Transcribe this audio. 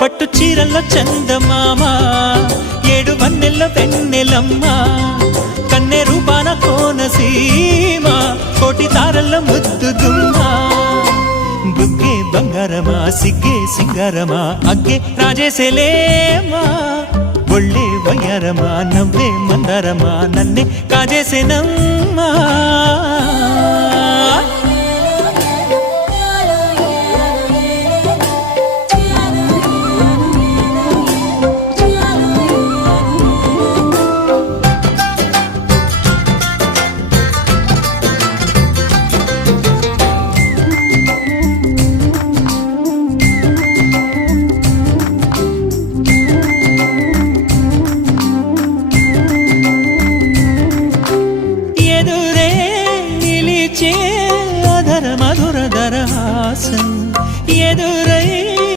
పట్టు చీరల్లో చందమామ ఏడు వన్నెల్లో వెన్నెలమ్మ కన్నె రూపాన కోనసీమ కోటి తారల్లో ముద్దు గుమ్మ బుగ్గే బంగారమా సిగ్గే సింగారమా అగ్గే రాజేసేలేమా ఒళ్ళే వయ్యారమా నవ్వే మందారమా నన్నే కాజేసేనమ్మా